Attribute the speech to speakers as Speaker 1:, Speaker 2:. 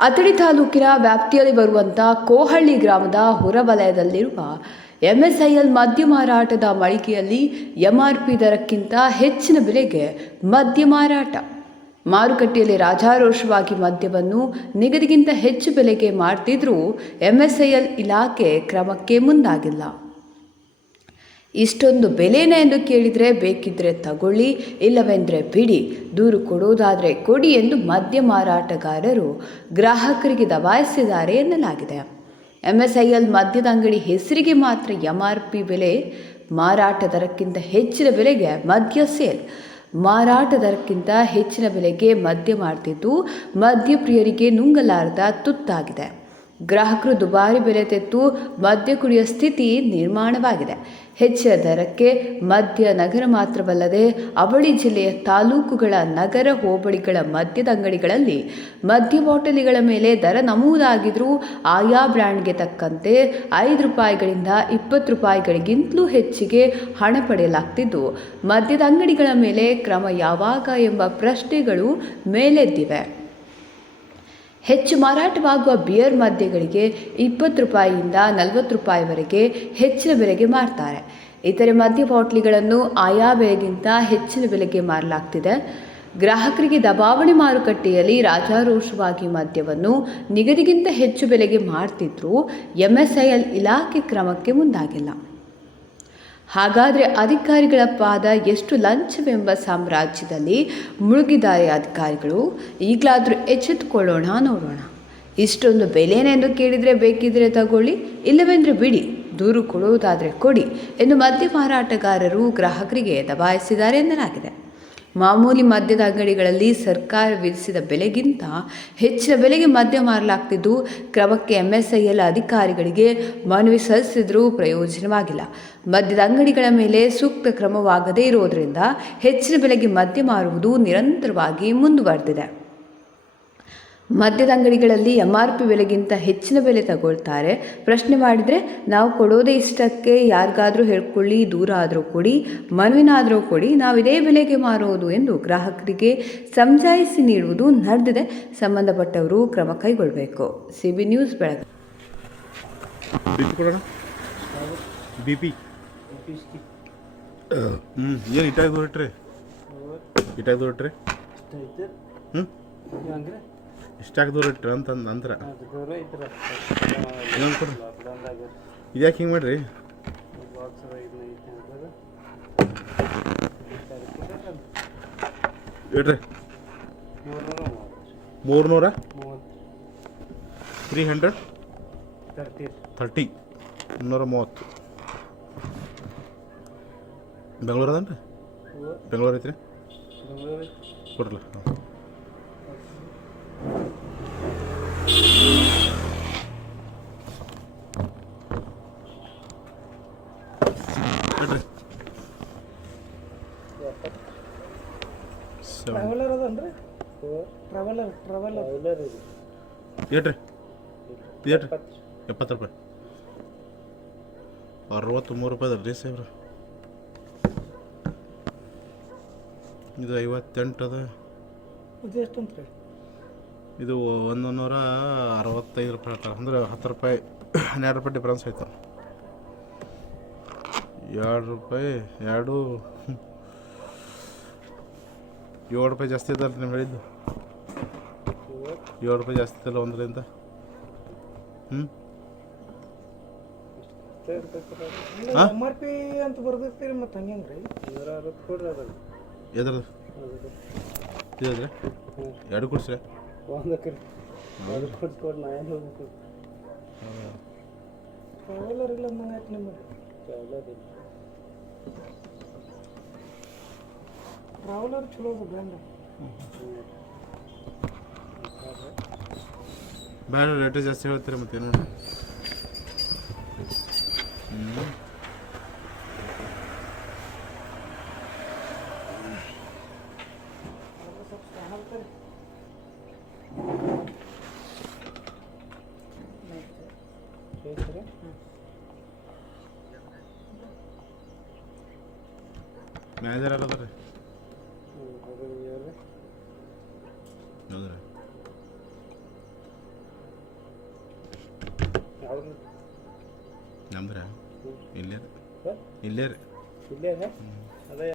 Speaker 1: ಅಥಣಿ ತಾಲೂಕಿನ ವ್ಯಾಪ್ತಿಯಲ್ಲಿ ಬರುವಂಥ ಕೋಹಳ್ಳಿ ಗ್ರಾಮದ ಹೊರವಲಯದಲ್ಲಿರುವ ಎಂಎಸ್ಐಎಲ್ ಮದ್ಯ ಮಾರಾಟದ ಮಳಿಗೆಯಲ್ಲಿ ಎಂಆರ್ಪಿ ದರಕ್ಕಿಂತ ಹೆಚ್ಚಿನ ಬೆಲೆಗೆ ಮದ್ಯ ಮಾರಾಟ. ಮಾರುಕಟ್ಟೆಯಲ್ಲಿ ರಾಜಾರೋಷವಾಗಿ ಮದ್ಯವನ್ನು ನಿಗದಿಗಿಂತ ಹೆಚ್ಚು ಬೆಲೆಗೆ ಮಾರ್ತಿದ್ರೂ ಎಂಎಸ್ಐಎಲ್ ಇಲಾಖೆ ಕ್ರಮಕ್ಕೆ ಮುಂದಾಗಿಲ್ಲ. ಇಷ್ಟೊಂದು ಬೆಲೆನ ಎಂದು ಕೇಳಿದರೆ ಬೇಕಿದ್ರೆ ತಗೊಳ್ಳಿ, ಇಲ್ಲವೆಂದರೆ ಬಿಡಿ. ದೂರು ಕೊಡುವುದಾದರೆ ಕೊಡಿ ಎಂದು ಮದ್ಯ ಮಾರಾಟಗಾರರು ಗ್ರಾಹಕರಿಗೆ ದಬಾಯಿಸಿದ್ದಾರೆ ಎನ್ನಲಾಗಿದೆ. ಎಂ ಎಸ್ ಐ ಎಲ್ ಮದ್ಯದ ಅಂಗಡಿ ಹೆಸರಿಗೆ ಮಾತ್ರ ಎಂ ಆರ್ ಪಿ ಬೆಲೆ, ಮಾರಾಟ ದರಕ್ಕಿಂತ ಹೆಚ್ಚಿನ ಬೆಲೆಗೆ ಮದ್ಯ ಸೇಲ್. ಮಾರಾಟ ದರಕ್ಕಿಂತ ಹೆಚ್ಚಿನ ಬೆಲೆಗೆ ಮದ್ಯ ಮಾಡ್ತಿದ್ದು ಮದ್ಯಪ್ರಿಯರಿಗೆ ನುಂಗಲಾರದ ತುತ್ತಾಗಿದೆ. ಗ್ರಾಹಕರು ದುಬಾರಿ ಬೆಲೆ ತೆತ್ತು ಮದ್ಯ ಕುಡಿಯುವ ಸ್ಥಿತಿ ನಿರ್ಮಾಣವಾಗಿದೆ. ಹೆಚ್ಚಿನ ದರಕ್ಕೆ ಮದ್ಯ ನಗರ ಮಾತ್ರವಲ್ಲದೆ ಅವಳಿ ಜಿಲ್ಲೆಯ ತಾಲೂಕುಗಳ ನಗರ ಹೋಬಳಿಗಳ ಮದ್ಯದ ಅಂಗಡಿಗಳಲ್ಲಿ ಮದ್ಯ ಬಾಟಲಿಗಳ ಮೇಲೆ ದರ ನಮೂದಾಗಿದ್ದರೂ ಆಯಾ ಬ್ರ್ಯಾಂಡ್ಗೆ ತಕ್ಕಂತೆ ಐದು ರೂಪಾಯಿಗಳಿಂದ ಇಪ್ಪತ್ತು ರೂಪಾಯಿಗಳಿಗಿಂತಲೂ ಹೆಚ್ಚಿಗೆ ಹಣ ಪಡೆಯಲಾಗ್ತಿದ್ದು. ಮದ್ಯದ ಅಂಗಡಿಗಳ ಮೇಲೆ ಕ್ರಮ ಯಾವಾಗ ಎಂಬ ಪ್ರಶ್ನೆಗಳು ಮೇಲೆದ್ದಿವೆ. ಹೆಚ್ಚು ಮಾರಾಟವಾಗುವ ಬಿಯರ್ ಮದ್ಯಗಳಿಗೆ ಇಪ್ಪತ್ತು ರೂಪಾಯಿಯಿಂದ ನಲವತ್ತು ರೂಪಾಯಿವರೆಗೆ ಹೆಚ್ಚಿನ ಬೆಲೆಗೆ ಮಾರ್ತಾರೆ. ಇತರೆ ಮದ್ಯ ಬಾಟ್ಲಿಗಳನ್ನು ಆಯಾ ಬೆಲೆಗಿಂತ ಹೆಚ್ಚಿನ ಬೆಲೆಗೆ ಮಾರಲಾಗ್ತಿದೆ. ಗ್ರಾಹಕರಿಗೆ ದಬಾವಣೆ ಮಾರುಕಟ್ಟೆಯಲ್ಲಿ ರಾಜಾರೋಷವಾಗಿ ಮದ್ಯವನ್ನು ನಿಗದಿಗಿಂತ ಹೆಚ್ಚು ಬೆಲೆಗೆ ಮಾರ್ತಿದ್ರೂ ಎಂಎಸ್ಐಎಲ್ ಇಲಾಖೆ ಕ್ರಮಕ್ಕೆ ಮುಂದಾಗಿಲ್ಲ. ಹಾಗಾದರೆ ಅಧಿಕಾರಿಗಳ ಪಾದ ಎಷ್ಟು ಲಂಚವೆಂಬ ಸಾಮ್ರಾಜ್ಯದಲ್ಲಿ ಮುಳುಗಿದ್ದಾರೆ ಅಧಿಕಾರಿಗಳು? ಈಗಲಾದರೂ ಎಚ್ಚೆತ್ತುಕೊಳ್ಳೋಣ ನೋಡೋಣ. ಇಷ್ಟೊಂದು ಬೆಲೆನೆಂದು ಕೇಳಿದರೆ ಬೇಕಿದ್ರೆ ತಗೊಳ್ಳಿ, ಇಲ್ಲವೆಂದರೆ ಬಿಡಿ, ದೂರು ಕೊಡುವುದಾದರೆ ಕೊಡಿ ಎಂದು ಮದ್ಯ ಮಾರಾಟಗಾರರು ಗ್ರಾಹಕರಿಗೆ ದಬಾಯಿಸಿದ್ದಾರೆ ಎನ್ನಲಾಗಿದೆ. ಮಾಮೂಲಿ ಮದ್ಯದ ಅಂಗಡಿಗಳಲ್ಲಿ ಸರ್ಕಾರ ವಿಧಿಸಿದ ಬೆಲೆಗಿಂತ ಹೆಚ್ಚಿನ ಬೆಲೆಗೆ ಮದ್ಯ ಮಾರಲಾಗ್ತಿದ್ದು, ಕ್ರಮಕ್ಕೆ ಎಂಎಸ್ಐಎಲ್ ಅಧಿಕಾರಿಗಳಿಗೆ ಮನವಿ ಸಲ್ಲಿಸಿದರೂ ಪ್ರಯೋಜನವಾಗಿಲ್ಲ. ಮದ್ಯದ ಅಂಗಡಿಗಳ ಮೇಲೆ ಸೂಕ್ತ ಕ್ರಮವಾಗದೇ ಇರುವುದರಿಂದ ಹೆಚ್ಚಿನ ಬೆಲೆಗೆ ಮದ್ಯ ಮಾರುವುದು ನಿರಂತರವಾಗಿ ಮುಂದುವರೆದಿದೆ. ಮದ್ಯದ ಅಂಗಡಿಗಳಲ್ಲಿ ಎಂ ಆರ್ ಪಿ ಬೆಲೆಗಿಂತ ಹೆಚ್ಚಿನ ಬೆಲೆ ತಗೊಳ್ತಾರೆ. ಪ್ರಶ್ನೆ ಮಾಡಿದರೆ ನಾವು ಕೊಡೋದೇ ಇಷ್ಟಕ್ಕೆ ಯಾರಿಗಾದರೂ ಹೇಳ್ಕೊಳ್ಳಿ ದೂರ ಆದರೂ ಕೊಡಿ ಮನವಿನಾದರೂ ಕೊಡಿ ನಾವು ಇದೇ ಬೆಲೆಗೆ ಮಾರೋದು ಎಂದು ಗ್ರಾಹಕರಿಗೆ ಸಮಜಾಯಿಸಿ ನೀಡುವುದು ನಡೆದಿದೆ. ಸಂಬಂಧಪಟ್ಟವರು ಕ್ರಮ ಕೈಗೊಳ್ಳಬೇಕು ಸಿ ಬಿ ನ್ಯೂಸ್ ಬೆಳಗ್ಗೆ
Speaker 2: ಬಿ ಪಿ ಏನು ಇಟ್ಟಾಗಿ ಹೊರಟ್ರಿ ಇಟ್ಟಾಗಿ ಹೊರಟ್ರಿ ಹ್ಞೂ ಇಷ್ಟಾಗಿ ದೂರ ಇಟ್ರಿ ಅಂತ ನಂತರ. ಇದ್ಯಾಕೆ ಹಿಂಗೆ ಮಾಡ್ರಿ? ಇಡ್ರಿ
Speaker 3: ಮೂರ್ನೂರ
Speaker 2: ತ್ರೀ ಹಂಡ್ರೆಡ್
Speaker 3: ತರ್ಟಿ
Speaker 2: ಥರ್ಟಿ ಮುನ್ನೂರ ಮೂವತ್ತು. ಬೆಂಗಳೂರು ಅದನ್ರಿ? ಬೆಂಗಳೂರು ಐತ್ರಿ? ಕೊಡ್ರಲ್ಲ ಇಡ್ರಿ ಸೆವೆನ್
Speaker 3: ಟ್ರಾವೆಲರ್ ಅದನ್ರಿ ಟ್ರಾವೆಲರ್ ಟ್ರಾವೆಲರ್ ಟ್ರಾವೆಲರ್ ಇದು.
Speaker 2: ಏಟ್ರಿ? ಏಟ್ರಿ? ಎಪ್ಪತ್ತು ರೂಪಾಯಿ. ಅರವತ್ತು ಮೂರು ರೂಪಾಯಿ ಅದ ರೀ ಸಾಹೇಬ್ರ. ಇದು ಐವತ್ತೆಂಟು ಅದ.
Speaker 3: ಇದು ಎಷ್ಟು ರೀ?
Speaker 2: ಇದು ಒಂದು ನೂರ ಅರವತ್ತೈದು ರೂಪಾಯಿ ಹೇಳ್ತಾರೆ. ಅಂದ್ರೆ ಹತ್ತು ರೂಪಾಯಿ ಹನ್ನೆರಡು ರೂಪಾಯಿ ಡಿಫ್ರೆನ್ಸ್ ಆಯ್ತು ಎರಡು ರೂಪಾಯಿ ಎರಡು ಏಳು ರೂಪಾಯಿ ಜಾಸ್ತಿ ಅದಲ್ಲ ನೀವು ಹೇಳಿದ್ದು? ಏಳು ರೂಪಾಯಿ ಜಾಸ್ತಿ ಇದಲ್ಲ ಒಂದರಿಂದ? ಹ್ಞೂ?
Speaker 3: ಎಂ ಆರ್ ಪಿ ಅಂತ ಬರ್ದಿರ್ತೀರಿ ಮತ್ತೆ ಹಂಗೇನ್ರಿ ನೂರ ಅರವತ್ತು ಕೊಡ್ರಿ ಅದನ್ನ.
Speaker 2: ಎದ್ರದ್ದು ಇದ್ರೆ ಎರಡು ಕೊಡ್ಸ್ರಿ.
Speaker 3: ಒಂದಕ್ಕೆ ಅದು ಕೊಡ್ಸ್ಕೊಡ್ ನಾ ಏನು ಹೋಗ್ಬೇಕು ಟ್ರಾವೆಲರ್ ಇಲ್ಲ ನಂಗೆ ಆಯ್ತು ನಿಮಗೆ. ಟ್ರಾವೆಲರ್ ಇಲ್ಲ. ಟ್ರಾವೆಲರ್ ಚಲೋ ಅದ ಬ್ರ್ಯಾಂಡ್
Speaker 2: ಬೇಡ ರೇಟ್ ಜಾಸ್ತಿ ಹೇಳ್ತೀರಿ ಮತ್ತೆ ನೋಡಿ ಹ್ಞೂ ಮ್ಯಾನೇಜರ್ ಅಲ್ಲ ರೀ
Speaker 3: ಯಾವ್ದು?
Speaker 2: ನಂಬ್ರ? ಇಲ್ಲೇ ಇಲ್ಲೇ
Speaker 3: ಇಲ್ಲೇ